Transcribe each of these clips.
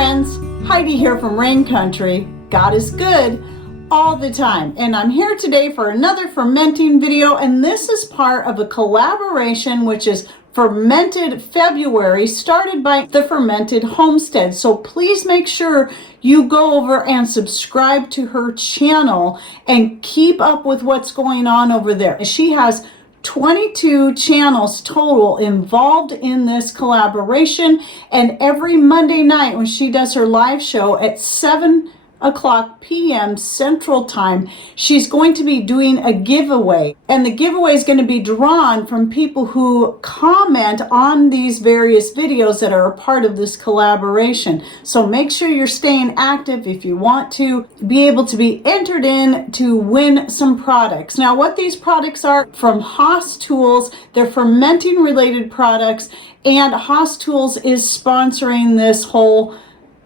friends, Heidi here from Rain Country. God is good all the time, and I'm here today for another fermenting video, and this is part of a collaboration which is Fermented February, started by the Fermented Homestead. So please make sure you go over and subscribe to her channel and keep up with what's going on over there. She has 22 channels total involved in this collaboration, and every Monday night when she does her live show at 7 o'clock p.m. Central Time, she's going to be doing a giveaway, and the giveaway is going to be drawn from people who comment on these various videos that are a part of this collaboration. So make sure you're staying active if you want to be able to be entered in to win some products. Now, what these products are from Haas Tools, they're fermenting related products, and Haas Tools is sponsoring this whole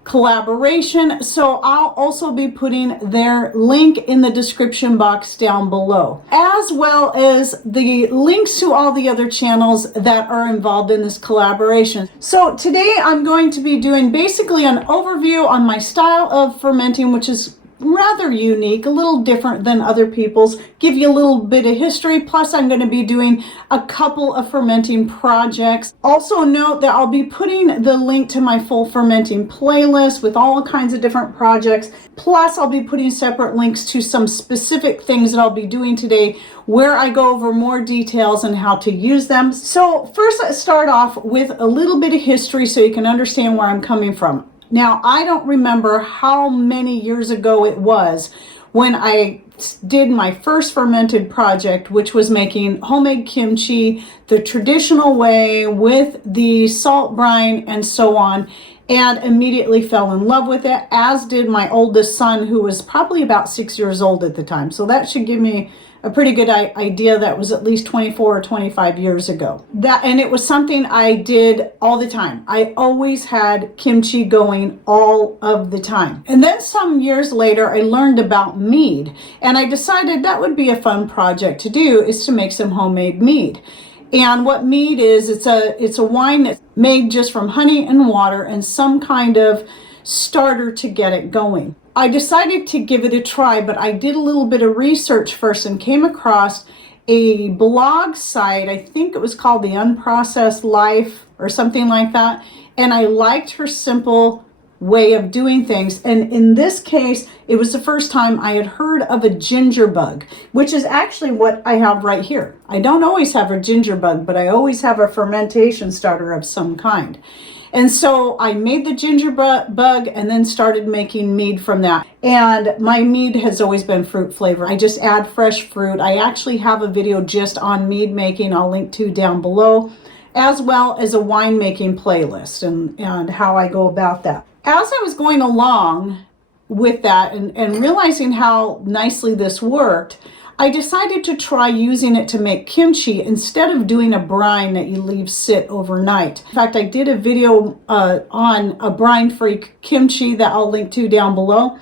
collaboration, so I'll also be putting their link in the description box down below, as well as the links to all the other channels that are involved in this collaboration. So today I'm going to be doing basically an overview on my style of fermenting, which is rather unique, a little different than other people's, give you a little bit of history, plus I'm going to be doing a couple of fermenting projects. Also note that I'll be putting the link to my full fermenting playlist with all kinds of different projects, plus I'll be putting separate links to some specific things that I'll be doing today where I go over more details and how to use them. So first, let's start off with a little bit of history so you can understand where I'm coming from. Now, I don't remember how many years ago it was when I did my first fermented project, which was making homemade kimchi the traditional way with the salt brine and so on, and immediately fell in love with it, as did my oldest son, who was probably about 6 years old at the time. So that should give me a pretty good idea that was at least 24 or 25 years ago. And it was something I did all the time. I always had kimchi going all of the time. And then some years later, I learned about mead, and I decided that would be a fun project to do, is to make some homemade mead. And what mead is, it's a wine that's made just from honey and water and some kind of starter to get it going. I decided to give it a try, but I did a little bit of research first and came across a blog site. I think it was called The Unprocessed Life or something like that. And I liked her simple way of doing things. And in this case, it was the first time I had heard of a ginger bug, which is actually what I have right here. I don't always have a ginger bug, but I always have a fermentation starter of some kind. And so I made the ginger bug and then started making mead from that. And my mead has always been fruit flavor. I just add fresh fruit. I actually have a video just on mead making I'll link to down below, as well as a winemaking playlist and how I go about that. As I was going along with that and realizing how nicely this worked, I decided to try using it to make kimchi instead of doing a brine that you leave sit overnight. In fact, I did a video on a brine-free kimchi that I'll link to down below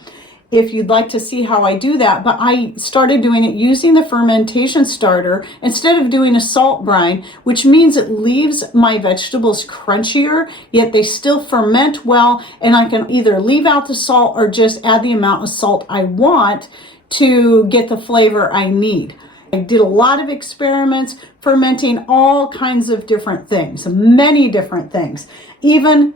if you'd like to see how I do that. But I started doing it using the fermentation starter instead of doing a salt brine, which means it leaves my vegetables crunchier, yet they still ferment well, and I can either leave out the salt or just add the amount of salt I want to get the flavor I need. I did a lot of experiments fermenting all kinds of different things, many different things, even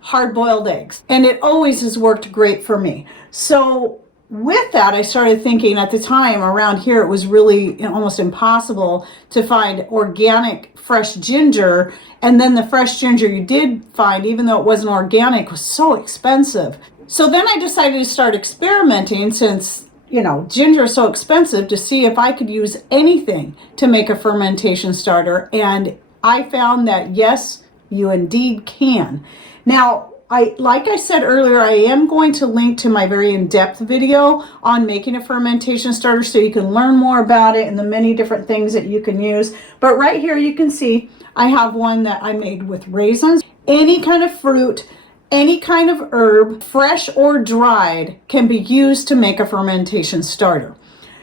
hard-boiled eggs, and it always has worked great for me. So with that, I started thinking, at the time around here it was really almost impossible to find organic fresh ginger, and then the fresh ginger you did find, even though it wasn't organic, was so expensive. So then I decided to start experimenting, since ginger is so expensive, to see if I could use anything to make a fermentation starter. And I found that yes, you indeed can. Now, like I said earlier, I am going to link to my very in-depth video on making a fermentation starter so you can learn more about it and the many different things that you can use. But right here you can see I have one that I made with raisins. Any kind of fruit, any kind of herb, fresh or dried, can be used to make a fermentation starter.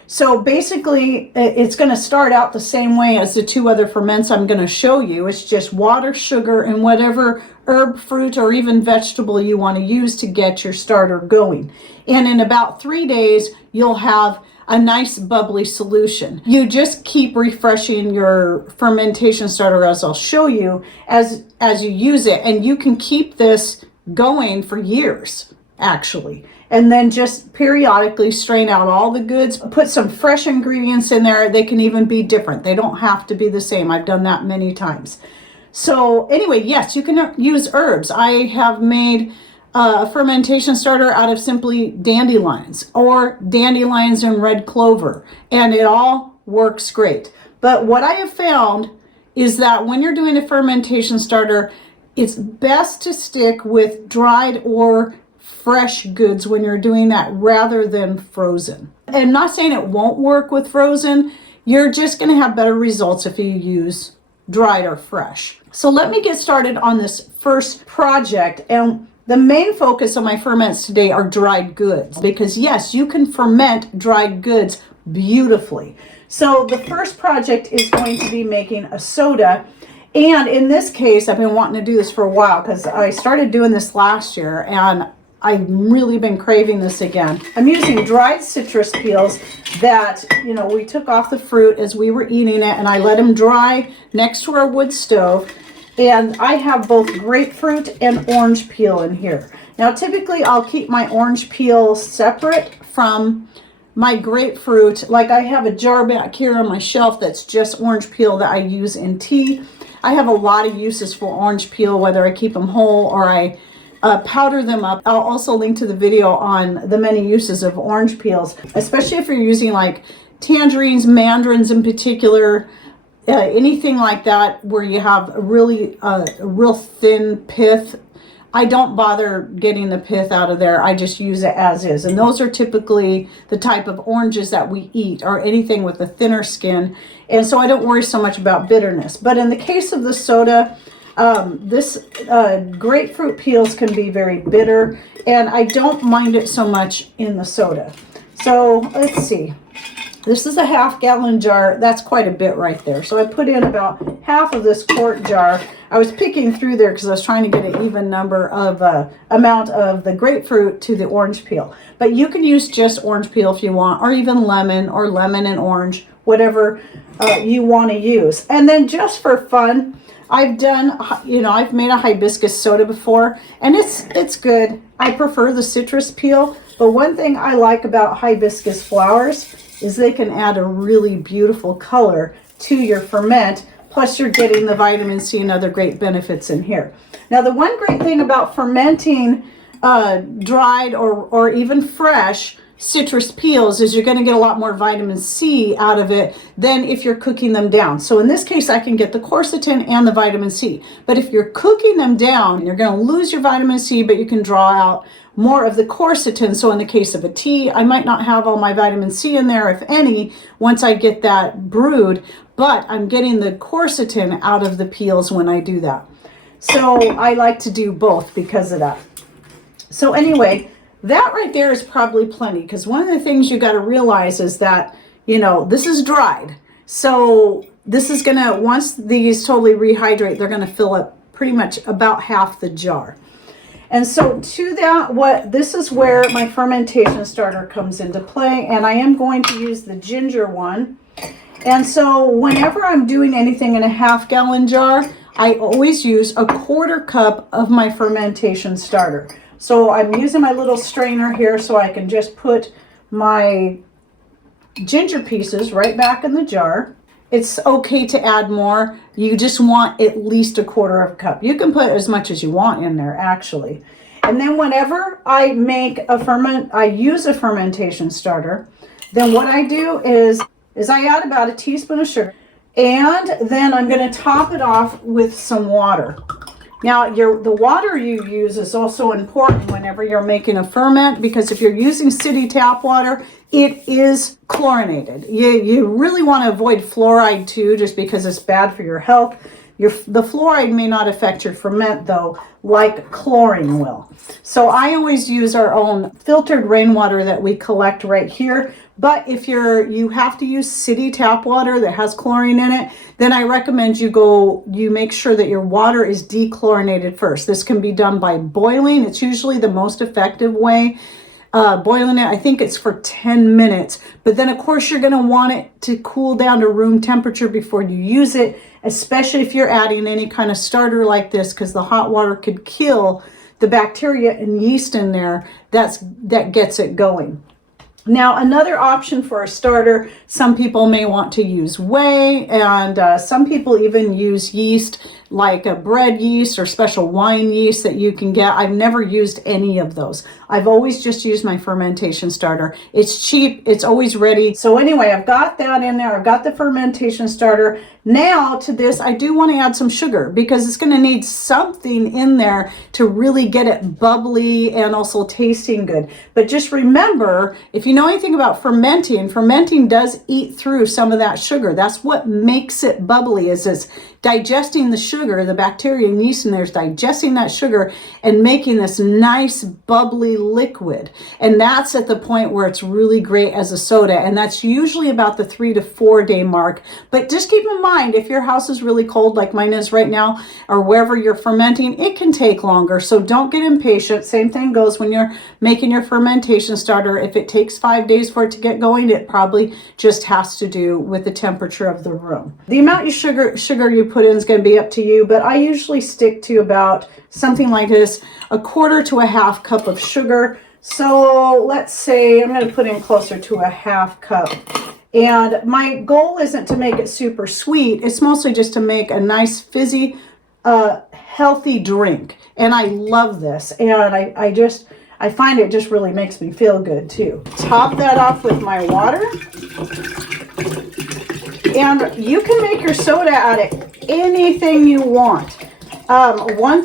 So basically, it's going to start out the same way as the two other ferments I'm going to show you. It's just water, sugar, and whatever herb, fruit, or even vegetable you want to use to get your starter going. And in about 3 days, you'll have a nice bubbly solution. You just keep refreshing your fermentation starter, as I'll show you, as you use it. And you can keep this going for years, actually. And then just periodically strain out all the goods, put some fresh ingredients in there. They can even be different. They don't have to be the same. I've done that many times. So anyway, yes, you can use herbs. I have made a fermentation starter out of simply dandelions or dandelions and red clover, and it all works great. But what I have found is that when you're doing a fermentation starter, it's best to stick with dried or fresh goods when you're doing that rather than frozen. And not saying it won't work with frozen, you're just going to have better results if you use dried or fresh. So let me get started on this first project. And the main focus of my ferments today are dried goods, because yes, you can ferment dried goods beautifully. So the first project is going to be making a soda. And in this case, I've been wanting to do this for a while because I started doing this last year and I've really been craving this again. I'm using dried citrus peels that, we took off the fruit as we were eating it, and I let them dry next to our wood stove. And I have both grapefruit and orange peel in here. Now, typically I'll keep my orange peel separate from my grapefruit. Like, I have a jar back here on my shelf that's just orange peel that I use in tea. I have a lot of uses for orange peel, whether I keep them whole or I powder them up. I'll also link to the video on the many uses of orange peels, especially if you're using like tangerines, mandarins in particular, anything like that where you have a real thin pith. I don't bother getting the pith out of there. I just use it as is. And those are typically the type of oranges that we eat, or anything with a thinner skin. And so I don't worry so much about bitterness. But in the case of the soda, this grapefruit peels can be very bitter, and I don't mind it so much in the soda. So let's see. This is a half-gallon jar. That's quite a bit right there. So I put in about half of this quart jar. I was picking through there because I was trying to get an even number of amount of the grapefruit to the orange peel. But you can use just orange peel if you want, or even lemon, or lemon and orange, whatever you want to use. And then just for fun, I've done, I've made a hibiscus soda before, and it's good. I prefer the citrus peel, but one thing I like about hibiscus flowers is they can add a really beautiful color to your ferment, plus you're getting the vitamin C and other great benefits in here. Now, the one great thing about fermenting dried or even fresh citrus peels is you're going to get a lot more vitamin C out of it than if you're cooking them down. So in this case, I can get the quercetin and the vitamin C. But if you're cooking them down, you're going to lose your vitamin C, but you can draw out more of the quercetin. So in the case of a tea, I might not have all my vitamin C in there, if any, once I get that brewed, but I'm getting the quercetin out of the peels when I do that. So I like to do both because of that. So anyway, that right there is probably plenty, because one of the things you got to realize is that, this is dried. So this is going to, once these totally rehydrate, they're going to fill up pretty much about half the jar. And so to that, this is where my fermentation starter comes into play, and I am going to use the ginger one. And so whenever I'm doing anything in a half-gallon jar, I always use a 1/4 cup of my fermentation starter. So I'm using my little strainer here so I can just put my ginger pieces right back in the jar. It's okay to add more. You just want at least a 1/4 cup. You can put as much as you want in there, actually. And then whenever I use a fermentation starter, then what I do is I add about a teaspoon of sugar, and then I'm going to top it off with some water. Now, the water you use is also important whenever you're making a ferment, because if you're using city tap water, it is chlorinated. You really want to avoid fluoride too, just because it's bad for your health. The fluoride may not affect your ferment though, like chlorine will. So I always use our own filtered rainwater that we collect right here. But if you have to use city tap water that has chlorine in it, then I recommend you make sure that your water is dechlorinated first. This can be done by boiling. It's usually the most effective way. Boiling it, I think it's for 10 minutes. But then, of course, you're going to want it to cool down to room temperature before you use it, especially if you're adding any kind of starter like this, because the hot water could kill the bacteria and yeast in there that gets it going. Now, another option for a starter, some people may want to use whey, and some people even use yeast like a bread yeast or special wine yeast that you can get. I've never used any of those. I've always just used my fermentation starter. It's cheap, it's always ready. So anyway, I've got that in there. I've got the fermentation starter. Now to this, I do want to add some sugar because it's going to need something in there to really get it bubbly and also tasting good. But just remember, if you know anything about fermenting does eat through some of that sugar. That's what makes it bubbly, is it's digesting the sugar, the bacteria and yeast in there is digesting that sugar and making this nice bubbly liquid. And that's at the point where it's really great as a soda. And that's usually about the 3 to 4 day mark. But just keep in mind, if your house is really cold like mine is right now, or wherever you're fermenting, it can take longer. So don't get impatient. Same thing goes when you're making your fermentation starter. If it takes 5 days for it to get going, it probably just has to do with the temperature of the room. The amount of sugar you put in is going to be up to you, but I usually stick to about something like this, 1/4 to 1/2 cup of sugar. So let's say I'm going to put in closer to 1/2 cup. And my goal isn't to make it super sweet. It's mostly just to make a nice fizzy, healthy drink. And I love this. And I find it just really makes me feel good too. Top that off with my water. And you can make your soda out of anything you want. One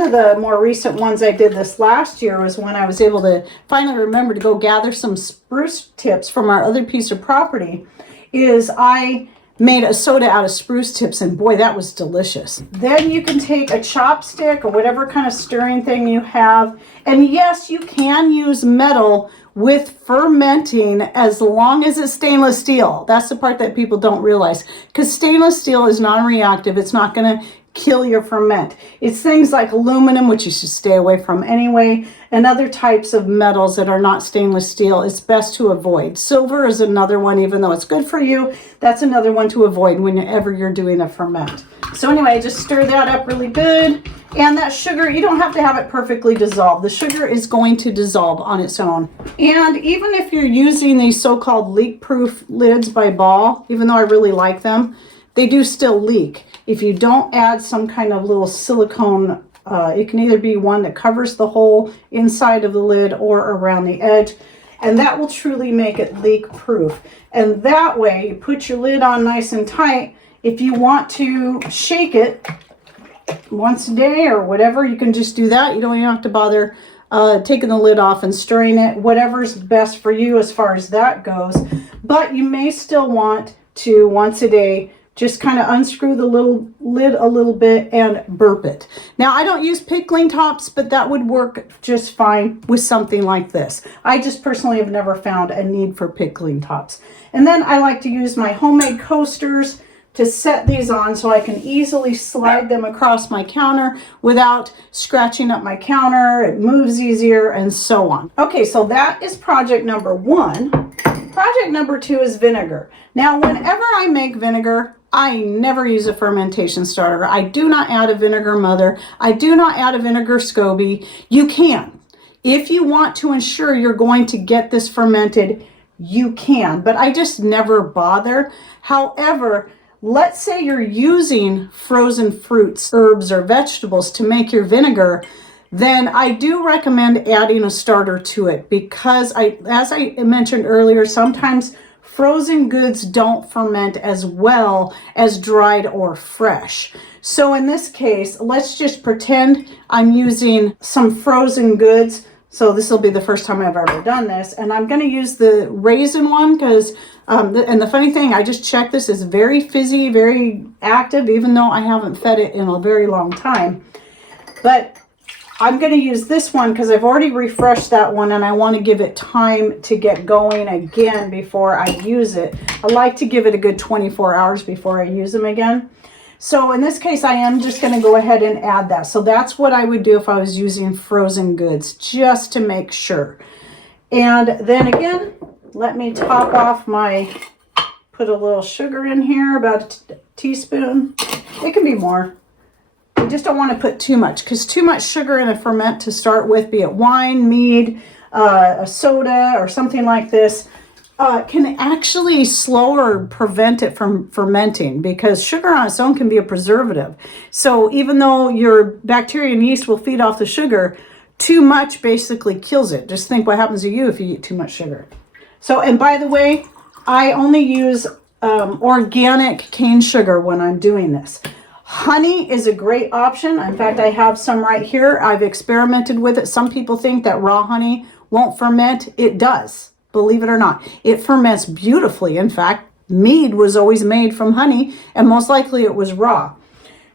of the more recent ones I did this last year was when I was able to finally remember to go gather some spruce tips from our other piece of property, is I made a soda out of spruce tips, and boy, that was delicious. Then you can take a chopstick or whatever kind of stirring thing you have, and yes, you can use metal with fermenting as long as it's stainless steel. That's the part that people don't realize, because stainless steel is non-reactive. It's not going to kill your ferment. It's things like aluminum, which you should stay away from anyway, and other types of metals that are not stainless steel. It's best to avoid. Silver is another one, even though it's good for you. That's another one to avoid whenever you're doing a ferment. So anyway, just stir that up really good. And that sugar, you don't have to have it perfectly dissolved. The sugar is going to dissolve on its own. And even if you're using these so-called leak-proof lids by Ball, even though I really like them, they do still leak. If you don't add some kind of little silicone, it can either be one that covers the whole inside of the lid or around the edge, and that will truly make it leak proof. And that way, you put your lid on nice and tight. If you want to shake it once a day or whatever, you can just do that. You don't even have to bother taking the lid off and stirring it, whatever's best for you as far as that goes. But you may still want to, once a day, just kind of unscrew the little lid a little bit and burp it. Now, I don't use pickling tops, but that would work just fine with something like this. I just personally have never found a need for pickling tops. And then I like to use my homemade coasters to set these on so I can easily slide them across my counter without scratching up my counter. It moves easier and so on. Okay, so that is project number 1. Project number 2 is vinegar. Now, whenever I make vinegar, I never use a fermentation starter. I do not add a vinegar mother. I do not add a vinegar SCOBY. You can. If you want to ensure you're going to get this fermented, you can, but I just never bother. However, let's say you're using frozen fruits, herbs, or vegetables to make your vinegar, then I do recommend adding a starter to it because as I mentioned earlier, sometimes frozen goods don't ferment as well as dried or fresh. So in this case, let's just pretend I'm using some frozen goods. So this will be the first time I've ever done this. And I'm going to use the raisin one because, and the funny thing, I just checked, this is very fizzy, very active, even though I haven't fed it in a very long time. But I'm going to use this one because I've already refreshed that one and I want to give it time to get going again before I use it. I like to give it a good 24 hours before I use them again. So in this case, I am just going to go ahead and add that. So that's what I would do if I was using frozen goods, just to make sure. And then again, let me top off my, put a little sugar in here, about a teaspoon. It can be more. You just don't want to put too much, because too much sugar in a ferment to start with, be it wine, mead, a soda, or something like this, can actually slow or prevent it from fermenting, because sugar on its own can be a preservative. So even though your bacteria and yeast will feed off the sugar, too much basically kills it. Just think what happens to you if you eat too much sugar. So, and by the way, I only use organic cane sugar when I'm doing this. Honey is a great option. In fact, I have some right here. I've experimented with it. Some people think that raw honey won't ferment. It does, believe it or not. It ferments beautifully. In fact, mead was always made from honey, and most likely it was raw.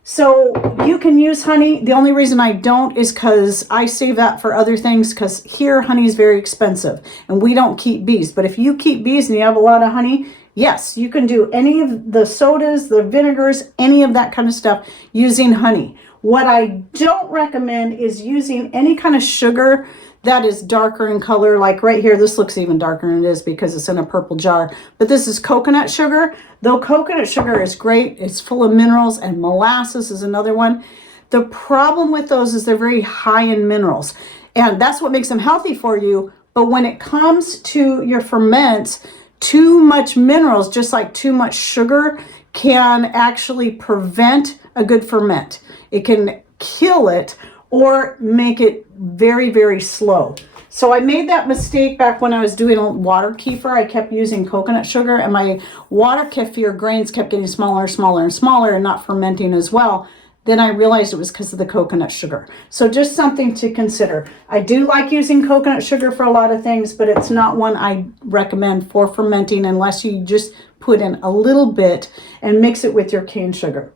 So you can use honey. The only reason I don't is because I save that for other things, because here honey is very expensive and we don't keep bees. But if you keep bees and you have a lot of honey, yes, you can do any of the sodas, the vinegars, any of that kind of stuff using honey. What I don't recommend is using any kind of sugar that is darker in color. Like right here, this looks even darker than it is because it's in a purple jar. But this is coconut sugar. Though coconut sugar is great, it's full of minerals, and molasses is another one. The problem with those is they're very high in minerals. And that's what makes them healthy for you. But when it comes to your ferments, too much minerals, just like too much sugar, can actually prevent a good ferment. It can kill it or make it very, very slow. So I made that mistake back when I was doing water kefir. I kept using coconut sugar, and my water kefir grains kept getting smaller and smaller and smaller and not fermenting as well. Then I realized it was because of the coconut sugar. So just something to consider. I do like using coconut sugar for a lot of things, but it's not one I recommend for fermenting unless you just put in a little bit and mix it with your cane sugar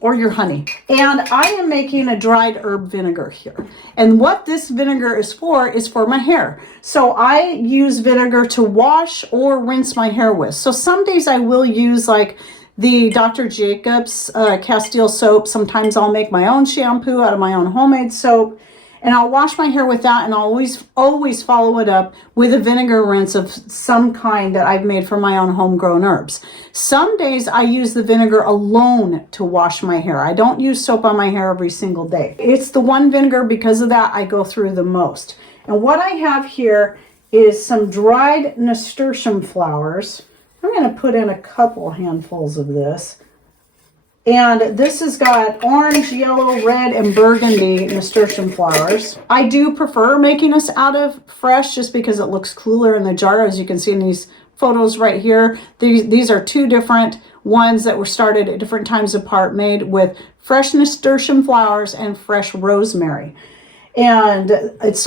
or your honey. And I am making a dried herb vinegar here. And what this vinegar is for my hair. So I use vinegar to wash or rinse my hair with. So some days I will use like the Dr. Jacobs Castile soap. Sometimes I'll make my own shampoo out of my own homemade soap. And I'll wash my hair with that, and I'll always follow it up with a vinegar rinse of some kind that I've made from my own homegrown herbs. Some days I use the vinegar alone to wash my hair. I don't use soap on my hair every single day. It's the one vinegar, because of that, I go through the most. And what I have here is some dried nasturtium flowers. I'm going to put in a couple handfuls of this. And this has got orange, yellow, red, and burgundy nasturtium flowers. I do prefer making this out of fresh just because it looks cooler in the jar, as you can see in these photos right here. These are two different ones that were started at different times apart, made with fresh nasturtium flowers and fresh rosemary. And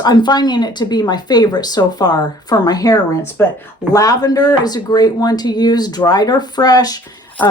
I'm finding it to be my favorite so far for my hair rinse. But lavender is a great one to use, dried or fresh.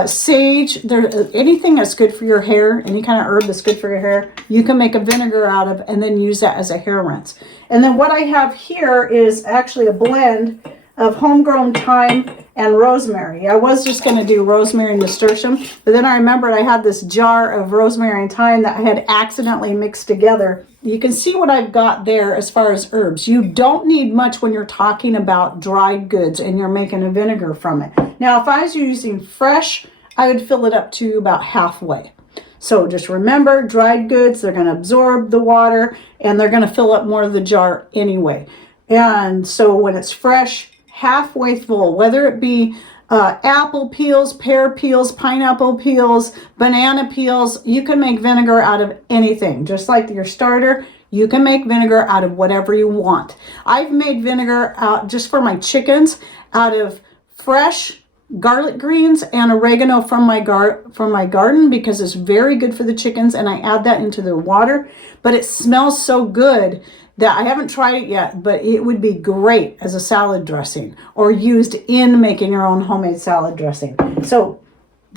Sage, anything that's good for your hair, any kind of herb that's good for your hair, you can make a vinegar out of and then use that as a hair rinse. And then what I have here is actually a blend of homegrown thyme and rosemary. I was just going to do rosemary and nasturtium, but then I remembered I had this jar of rosemary and thyme that I had accidentally mixed together. You can see what I've got there as far as herbs. You don't need much when you're talking about dried goods and you're making a vinegar from it. Now, if I was using fresh, I would fill it up to about halfway. So just remember, dried goods, they're going to absorb the water and they're going to fill up more of the jar anyway. And so when it's fresh, halfway full, whether it be apple peels, pear peels, pineapple peels, banana peels, you can make vinegar out of anything. Just like your starter, you can make vinegar out of whatever you want. I've made vinegar out just for my chickens out of fresh garlic greens and oregano from my garden, because it's very good for the chickens, and I add that into the water. But it smells so good that I haven't tried it yet, but it would be great as a salad dressing or used in making your own homemade salad dressing. So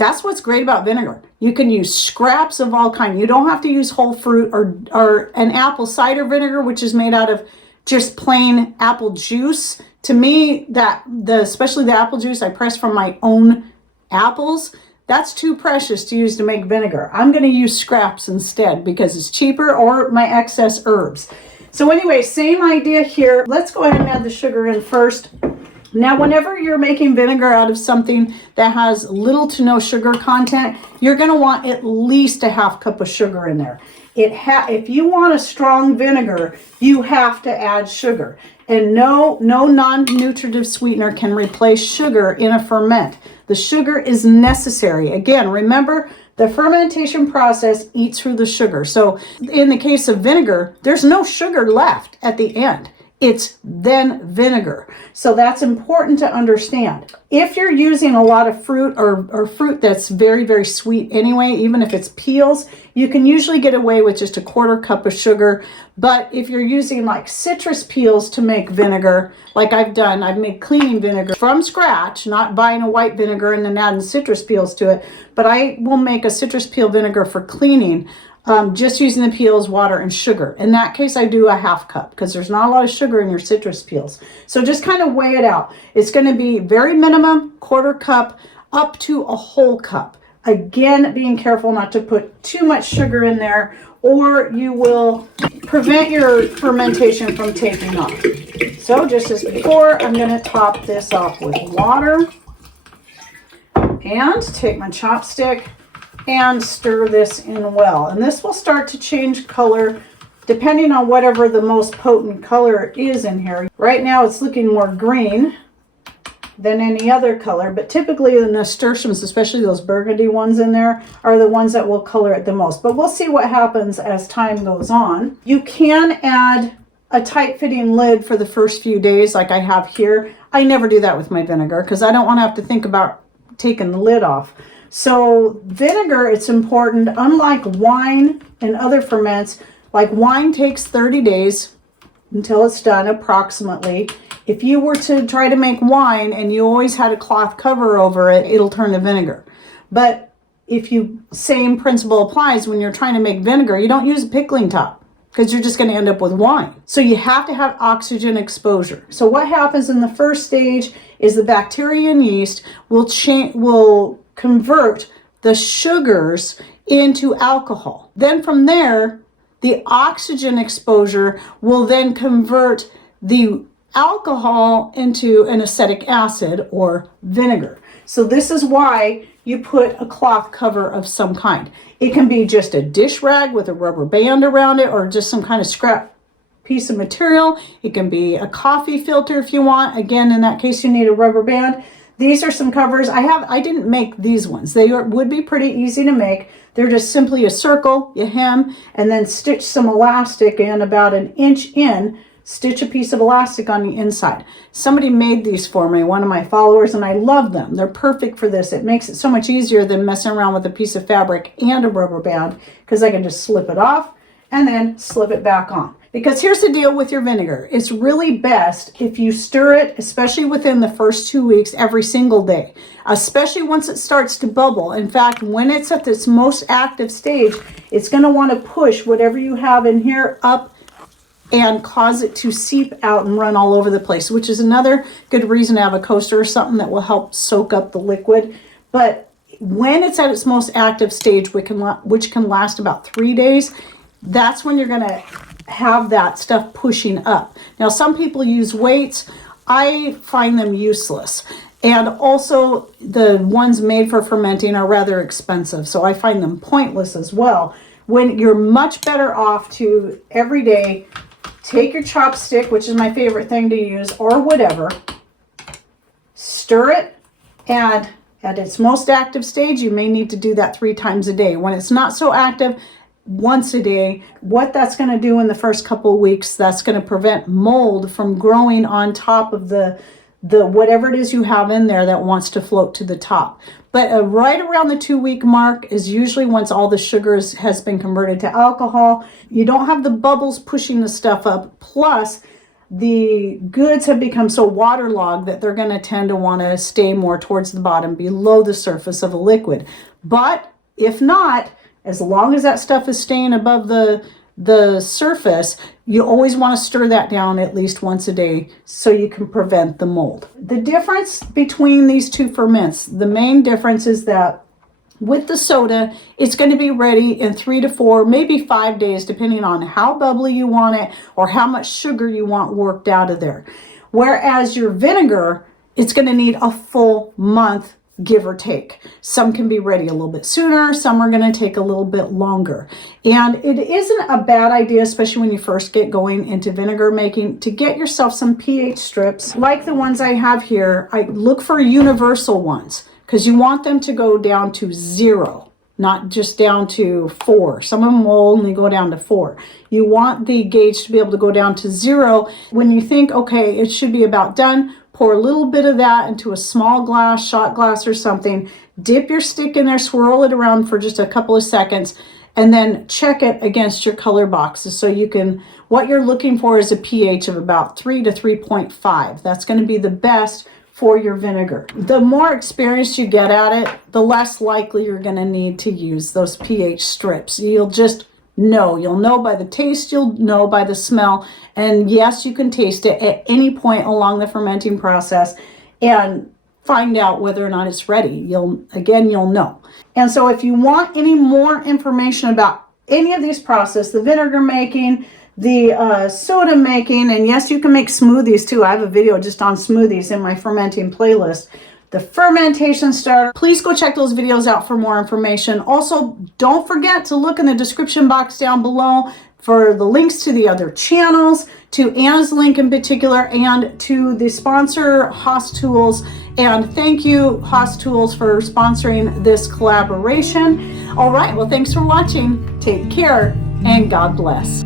That's what's great about vinegar. You can use scraps of all kinds. You don't have to use whole fruit or an apple cider vinegar, which is made out of just plain apple juice. To me, especially the apple juice I press from my own apples, that's too precious to use to make vinegar. I'm going to use scraps instead because it's cheaper, or my excess herbs. So anyway, same idea here. Let's go ahead and add the sugar in first. Now, whenever you're making vinegar out of something that has little to no sugar content, you're going to want at least a half cup of sugar in there. If you want a strong vinegar, you have to add sugar. And no non-nutritive sweetener can replace sugar in a ferment. The sugar is necessary. Again, remember, the fermentation process eats through the sugar. So in the case of vinegar, there's no sugar left at the end. It's then vinegar. So that's important to understand. If you're using a lot of fruit or fruit that's very, very sweet anyway, even if it's peels, you can usually get away with just a 1/4 cup of sugar. But if you're using like citrus peels to make vinegar, like I've made cleaning vinegar from scratch, not buying a white vinegar and then adding citrus peels to it, but I will make a citrus peel vinegar for cleaning. Just using the peels, water, and sugar. In that case, I do a half cup because there's not a lot of sugar in your citrus peels. So just kind of weigh it out. It's going to be very minimum, 1/4 cup, up to a whole cup. Again, being careful not to put too much sugar in there, or you will prevent your fermentation from taking off. So just as before, I'm going to top this off with water and take my chopstick and stir this in well. And this will start to change color depending on whatever the most potent color is in here. Right now it's looking more green than any other color, but typically the nasturtiums, especially those burgundy ones in there, are the ones that will color it the most. But we'll see what happens as time goes on. You can add a tight-fitting lid for the first few days like I have here. I never do that with my vinegar because I don't want to have to think about taking the lid off. So vinegar, it's important, unlike wine and other ferments, like wine takes 30 days until it's done approximately. If you were to try to make wine and you always had a cloth cover over it, it'll turn to vinegar. But same principle applies when you're trying to make vinegar, you don't use a pickling top because you're just going to end up with wine. So you have to have oxygen exposure. So what happens in the first stage is the bacteria and yeast will convert the sugars into alcohol. Then from there, the oxygen exposure will then convert the alcohol into an acetic acid or vinegar. So this is why you put a cloth cover of some kind. It can be just a dish rag with a rubber band around it, or just some kind of scrap piece of material. It can be a coffee filter if you want. Again, in that case, you need a rubber band. These are some covers. I didn't make these ones. They would be pretty easy to make. They're just simply a circle, you hem, and then stitch some elastic in about 1 inch in, stitch a piece of elastic on the inside. Somebody made these for me, one of my followers, and I love them. They're perfect for this. It makes it so much easier than messing around with a piece of fabric and a rubber band, because I can just slip it off and then slip it back on. Because here's the deal with your vinegar. It's really best if you stir it, especially within the first 2 weeks, every single day, especially once it starts to bubble. In fact, when it's at its most active stage, it's going to want to push whatever you have in here up and cause it to seep out and run all over the place, which is another good reason to have a coaster or something that will help soak up the liquid. But when it's at its most active stage, which can last about 3 days, that's when you're going to have that stuff pushing up. Now, some people use weights. I find them useless. And also, the ones made for fermenting are rather expensive, so I find them pointless as well. When you're much better off to every day take your chopstick, which is my favorite thing to use, or whatever, stir it, and at its most active stage, you may need to do that 3 times a day. When it's not so active, once a day. What that's going to do in the first couple of weeks, that's going to prevent mold from growing on top of the whatever it is you have in there that wants to float to the top. But right around the 2-week mark is usually once all the sugars has been converted to alcohol. You don't have the bubbles pushing the stuff up. Plus, the goods have become so waterlogged that they're going to tend to want to stay more towards the bottom, below the surface of a liquid. But if not, as long as that stuff is staying above the surface, you always want to stir that down at least once a day so you can prevent the mold. The difference between these two ferments, the main difference is that with the soda, it's going to be ready in 3 to 4, maybe 5 days, depending on how bubbly you want it or how much sugar you want worked out of there. Whereas your vinegar, it's going to need a full month, give or take. Some can be ready a little bit sooner, some are going to take a little bit longer. And it isn't a bad idea, especially when you first get going into vinegar making, to get yourself some pH strips like the ones I have here. I look for universal ones, because you want them to go down to 0, not just down to 4. Some of them will only go down to 4. You want the gauge to be able to go down to 0. When you think, okay, it should be about done, pour a little bit of that into a small glass, shot glass or something, dip your stick in there, swirl it around for just a couple of seconds, and then check it against your color boxes. So you can, what you're looking for is a pH of about 3 to 3.5. That's going to be the best for your vinegar. The more experience you get at it, the less likely you're going to need to use those pH strips. You'll just know. You'll know by the taste, you'll know by the smell. And yes, you can taste it at any point along the fermenting process and find out whether or not it's ready. You'll know. And so if you want any more information about any of these processes, the vinegar making, the soda making, and yes, you can make smoothies too. I have a video just on smoothies in my fermenting playlist. The fermentation starter, please go check those videos out for more information. Also, don't forget to look in the description box down below for the links to the other channels, to Anna's link in particular, and to the sponsor, Haas Tools. And thank you, Haas Tools, for sponsoring this collaboration. All right, well, thanks for watching. Take care, and God bless.